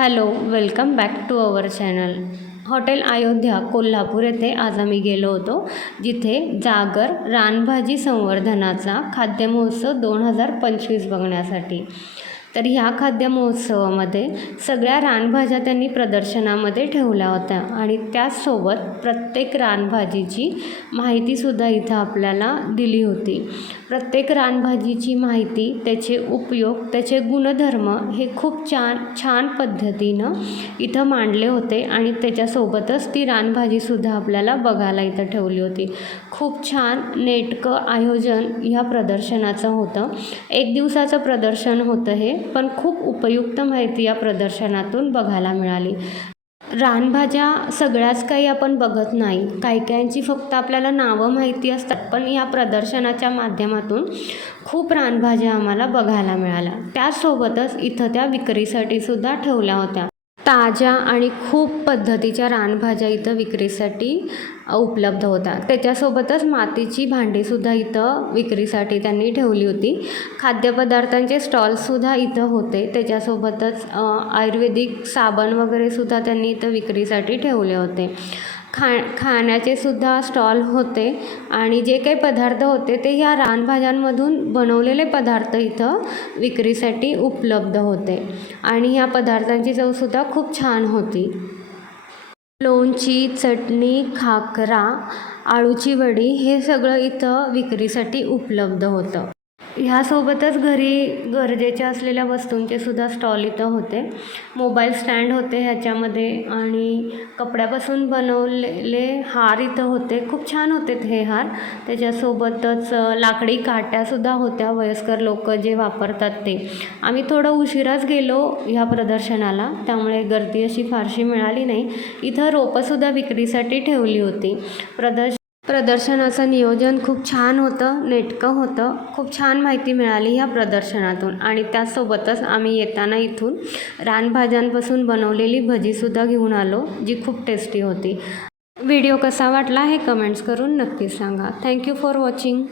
Hello, welcome back to our channel. Hotel Ayodhya Kolhapur येथे आज आम्ही गेलो होतो, जिथे जागर रानभाजी संवर्धनाचा खाद्य महोत्सव 2025 बघण्यासाठी. तर ह्या खाद्य महोत्सवामध्ये सगळ्या रानभाज्या त्यांनी प्रदर्शनामध्ये ठेवल्या होत्या आणि त्याचसोबत प्रत्येक रानभाजीची माहितीसुद्धा इथं आपल्याला दिली होती. प्रत्येक रानभाजीची माहिती, त्याचे उपयोग, त्याचे गुणधर्म हे खूप छान पद्धतीनं इथं मांडले होते आणि त्याच्यासोबतच ती रानभाजीसुद्धा आपल्याला बघायला इथं ठेवली होती. खूप छान नेटकं आयोजन ह्या प्रदर्शनाचं होतं. 1 दिवसाचं प्रदर्शन होतं हे, पण खूप उपयुक्त माहिती या प्रदर्शनातून बघायला मिळाली. रानभाज्या सगळ्याच काही आपण बघत नाही, काही फक्त आपल्याला नावं माहिती असतात, पण या प्रदर्शनाच्या माध्यमातून खूप रानभाज्या आम्हाला बघायला मिळाल्या. त्यासोबतच इथं त्या विक्रीसाठी सुद्धा ठेवल्या होत्या. ताज्या आणि खूप पद्धतीच्या रानभाज्या इथं विक्रीसाठी उपलब्ध होत्या. त्याच्यासोबतच मातीची भांडीसुद्धा इथं विक्रीसाठी त्यांनी ठेवली होती. खाद्यपदार्थांचे स्टॉल्ससुद्धा इथं होते. त्याच्यासोबतच आयुर्वेदिक साबण वगैरेसुद्धा त्यांनी इथं विक्रीसाठी ठेवले होते. खाण्याचे सुद्धा स्टॉल होते आणि जे काही पदार्थ होते ते ह्या रानभाज्यांमधून बनवलेले पदार्थ इथं विक्रीसाठी उपलब्ध होते आणि ह्या पदार्थांची चवसुद्धा खूप छान होती. लोणची, चटणी, खाकरा, आळूची वडी हे सगळं इथं विक्रीसाठी उपलब्ध होतं. ह्यासोबतच घरी गरजेच्या असलेल्या वस्तूंचे सुद्धा स्टॉल इथं होते. मोबाईल स्टँड होते ह्याच्यामध्ये आणि कपड्यापासून बनवलेले हार इथं होते. खूप छान होते हे हार. त्याच्यासोबतच लाकडी काट्यासुद्धा होत्या, वयस्कर लोक जे वापरतात ते. आम्ही थोडं उशिराच गेलो ह्या प्रदर्शनाला, त्यामुळे गर्दी अशी फारशी मिळाली नाही. इथं रोपंसुद्धा विक्रीसाठी ठेवली होती. प्रदर्शनाचं नियोजन खूप छान होतं, नेटकं होतं. खूप छान माहिती मिळाली ह्या प्रदर्शनातून आणि त्यासोबतच आम्ही येताना इथून रानभाज्यांपासून बनवलेली भजीसुद्धा घेऊन आलो, जी खूप टेस्टी होती. व्हिडिओ कसा वाटला हे कमेंट्स करून नक्कीच सांगा. Thank you for watching.